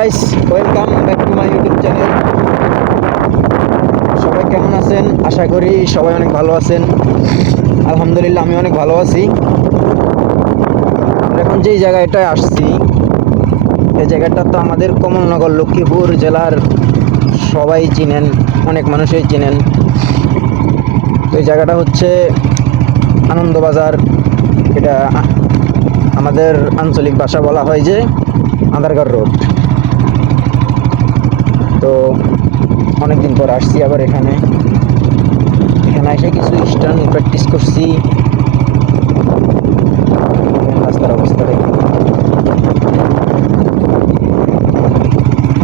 Guys, welcome back to my YouTube channel. সবাই কেমন আছেন? আশা করি সবাই অনেক ভালো আছেন। আলহামদুলিল্লাহ আমি অনেক ভালো আছি। এখন যেই জায়গাটায় আসছি, এই জায়গাটা তো আমাদের কমলনগর লক্ষ্মীপুর জেলার সবাই চিনেন, অনেক মানুষই চিনেন। তো এই জায়গাটা হচ্ছে আনন্দবাজার। এটা আমাদের আঞ্চলিক ভাষা বলা হয় যে আধারগড় রোড। তো অনেকদিন পর আসছি আবার এখানে এসে কিছু স্টান্ট প্র্যাকটিস করছি। রাস্তার অবস্থা দেখি।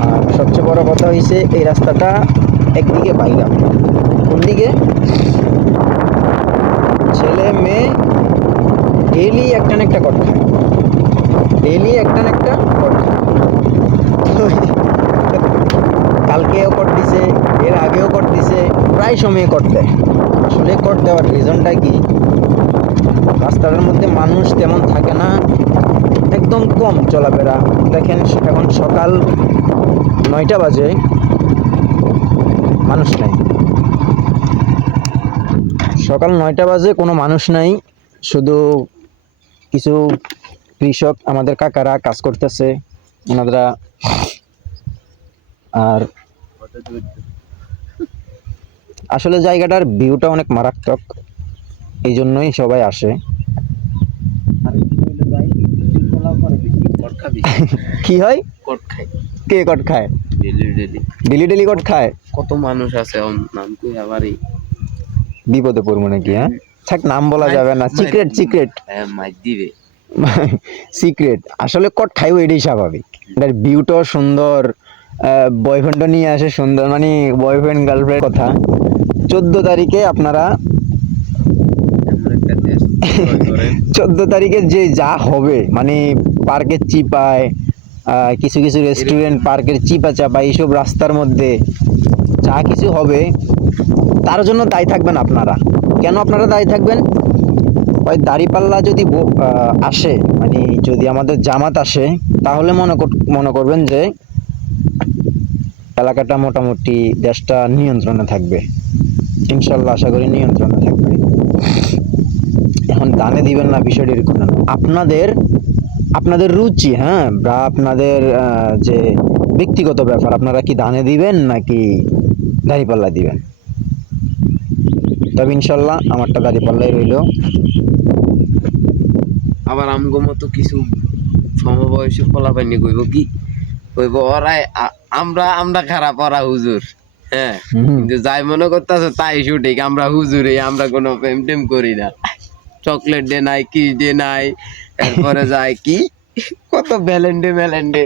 আর সবচেয়ে বড় কথা হয়েছে এই রাস্তাটা একদিকে বাইরা, কোন দিকে ছেলে মেয়ে ডেইলি একটা না একটা কট খায়, ডেইলি একটা না একটা কট খায়। কালকেও কট দিছে, এর আগেও কট দিছে, প্রায় সময় কট দেয়। আসলে কট দেওয়ার রিজনটা কি? রাস্তাটার মধ্যে মানুষ তেমন থাকে না, একদম কম চলাফেরা। দেখেন এখন সকাল 9টা বাজে, মানুষ নাই। সকাল 9টা বাজে কোনো মানুষ নাই, শুধু কিছু কৃষক আমাদের কাকারা কাজ করতেছে ওনারা। আর আসলে জায়গাটার ভিউটা অনেক মারাত্মক, এই জন্যই সবাই আসে। কি হয়? কট খায় কে কট খায়? ডেলি ডেলি ডেলি ডেলি কট খায়? কত মানুষ আছে নাম কই আবারই বিপদে পড়বো নাকি? হ্যাঁ, থাক, নাম বলা যাবে না, সিক্রেট সিক্রেট মাইর দিবে। সিক্রেট। আসলে কট খাইও, এটাই স্বাভাবিক। এটার ভিউটাও সুন্দর, বয়ফ্রেন্ডও নিয়ে আসে সুন্দর, মানে বয়ফ্রেন্ড গার্লফ্রেন্ড কথা। 14 তারিখে আপনারা এমন একটা দেশ 14 তারিখে যে যা হবে, মানে পার্কের চিপায়, কিছু কিছু রেস্টুরেন্ট পার্কের চিপা চাপা এইসব রাস্তার মধ্যে যা কিছু হবে, তার জন্য দায়ী থাকবেন আপনারা। কেন আপনারা দায়ী থাকবেন? ওই দাঁড়িপাল্লা যদি আসে, মানে যদি আমাদের জামাত আসে, তাহলে মনে করবেন যে এলাকাটা মোটামুটি দেশটা নিয়ন্ত্রণে থাকবে। ইনশাল্লাহ আশা করি নিয়ন্ত্রণে থাকবে। এখন দানে দিবেন না, বিষয়টি এরকম না। আপনাদের রুচি, হ্যাঁ, বা আপনাদের যে ব্যক্তিগত ব্যাপার, আপনারা কি দানে দিবেন নাকি দাঁড়িপাল্লা দিবেন। তবে ইনশাল্লাহ আমারটা দাঁড়িপাল্লাই রইল। আবার আমগো মতো কিছু সমবয়সী পোলাপাইনি কইব কি, কইব ওরাই আমরা আমরা খারাপ, ওরা হুজুর। হ্যাঁ, কিন্তু যাই মনে করতেছে তাই সঠিক, আমরা হুজুরে, আমরা কোনো প্রেম টেম করি না। চকলেট ডে নাই, কি ডে নাই, এরপরে যায় কি কত ভ্যালেন্ডে ম্যালেন্ডে,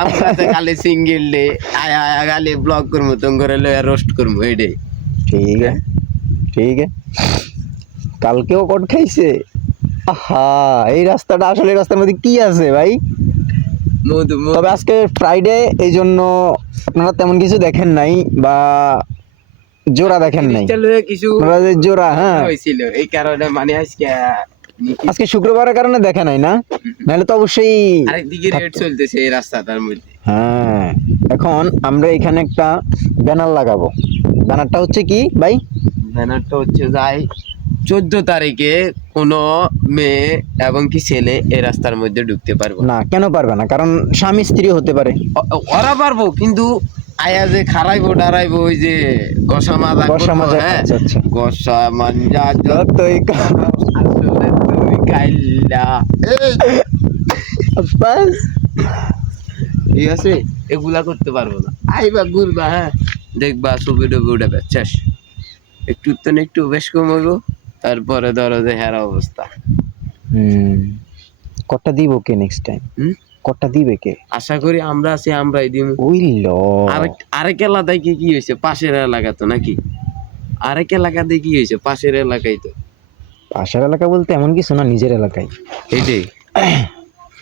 আমরা তো খালি সিঙ্গেল ডে আয়া আয়া খালি ব্লগ করবো, তুমি করে লইয়া রোস্ট করবো এডে। ঠিক আছে, ঠিক আছে। কালকেও কট খাইছে। আহা, এই রাস্তাটা আসলে রাস্তার মধ্যে কি আছে ভাই? তবে আজকে ফ্রাইডে, এই জন্য আপনারা তেমন কিছু দেখেন নাই, বা জোড়া দেখেন নাই কিছু জোড়া। হ্যাঁ, হয়েছিল এই কারণে, মানে আজকে শুক্রবারের কারণে দেখা নাই না, নাহলে তো অবশ্যই আরেকদিকে রেড চলতেছে এই রাস্তাটার মধ্যে। হ্যাঁ, এখন আমরা এখানে একটা ব্যানার লাগাবো। ব্যানারটা হচ্ছে কি ভাই? ব্যানারটা হচ্ছে যাই 14 তারিখে কোনো মেয়ে এবং কি ছেলে এই রাস্তার মধ্যে ঢুকতে পারবে না। কেন পারবে না? কারণ স্বামী স্ত্রী হতে পারে। ওরা পারবো, কিন্তু আয়া যে খারাইবো ডারাইবো, ওই যে গসা মাজা করবো। হ্যাঁ, গসা মাঞ্জা যতই আসলে তুমি কাইল্লা বাস, ঠিক আছে, এগুলা করতে পারবো না। আইবা ঘুরবা, হ্যাঁ, দেখবা ছবি টবি উঠাবে, শেষ। একটু তো একটু বেশ কম হইব, তারপরে ধরো যে হেরা অবস্থা। কটা দিব কে নেক্সট টাইম? কটা দিবে কে? আশা করি আমরা আছি, আমরাই দিব। ওই ল আরেক এলাকায় কি হয়েছে, পাশের এলাকা তো নাকি, আরেক এলাকাতে কি হয়েছে, পাশের এলাকায় তো। পাশের এলাকা বলতে এমন কিছু না, নিজের এলাকায়। এইটাই,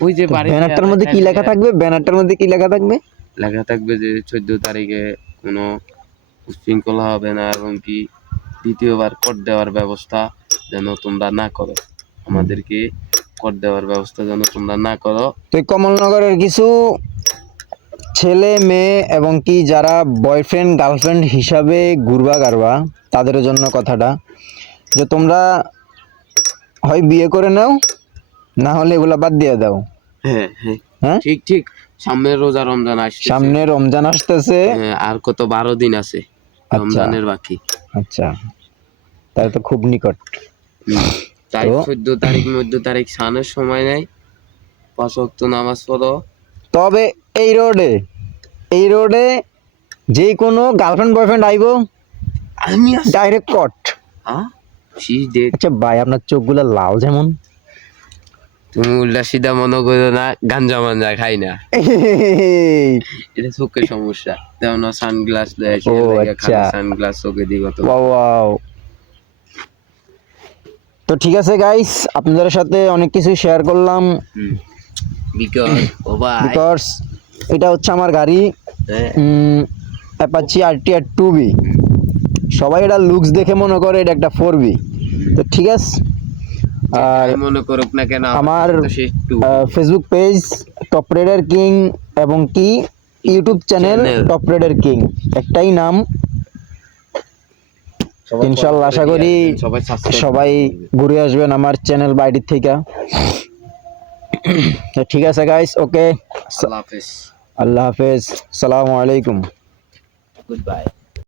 ওই যে ব্যানারটার মধ্যে কি লেখা থাকবে? ব্যানারটার মধ্যে কি লেখা থাকবে? লেখা থাকবে যে 14 তারিখে কোনো উচ্ছৃঙ্খলা হবে না, এবং কি দ্বিতীয়বার কর দেওয়ার ব্যবস্থা যেন তোমরা না করো, আমাদেরকে কর দেওয়ার ব্যবস্থা যেন তোমরা না করো। তো কমলনগরের কিছু ছেলে মেয়ে এবং কি যারা বয়ফ্রেন্ড গার্লফ্রেন্ড হিসাবে ঘুরবা গারবা তাদের জন্য কথাটা, যে তোমরা হয় বিয়ে করে নাও, না হলে এগুলা বাদ দিয়ে দাও। হ্যাঁ হ্যাঁ হ্যাঁ, ঠিক ঠিক। সামনে রোজা রমজান আসছে, সামনে রমজান আসতেছে। আর কত 12 দিন আছে রমজানের বাকি। আচ্ছা, তাহলে তো খুব নিকট। তাই তো 14 তারিখ 14 তারিখ সানের সময় নাই, 5 ওয়াক্ত নামাজ পড়ো। তবে এই রোডে যে কোনো গার্লফ্রেন্ড বয়ফ্রেন্ড আইবো, আমি আছি। ডাইরেক্ট কট। শীষ দেখ, আচ্ছা ভাই, আপনার চোখগুলো লাল যেমন। তুমি উল্টা সিধা মনে করো না, গাঞ্জা মাঞ্জা খাই না, এটা চোখের সমস্যা। তেমন সানগ্লাস দেয়, ও আচ্ছা, সানগ্লাস চোখে দিই কত। ওয়াও। তো ঠিক আছে গাইস, আপনাদের সাথে অনেক কিছু শেয়ার করলাম, বিকজ ও ভাই, বিকজ এটা হচ্ছে আমার গাড়ি, অ্যাপাচি RTR 2B। সবাই এটা লুকস দেখে মনে করে এটা একটা 4B। তো ঠিক আছে, আর মনে করুক না কেন, আমার তো সে একটু Facebook page top raider king এবং কি YouTube channel top raider king, একটাই নাম। সবাই ইনশাল্লাহ আশা করি সবাই subscribe সবাই ঘুরে আসবেন আমার চ্যানেল বাইরের থেকে। তো ঠিক আছে গাইস, ওকে, আল্লাহ হাফেজ, আল্লাহ হাফেজ, আসসালামু আলাইকুম। Good bye.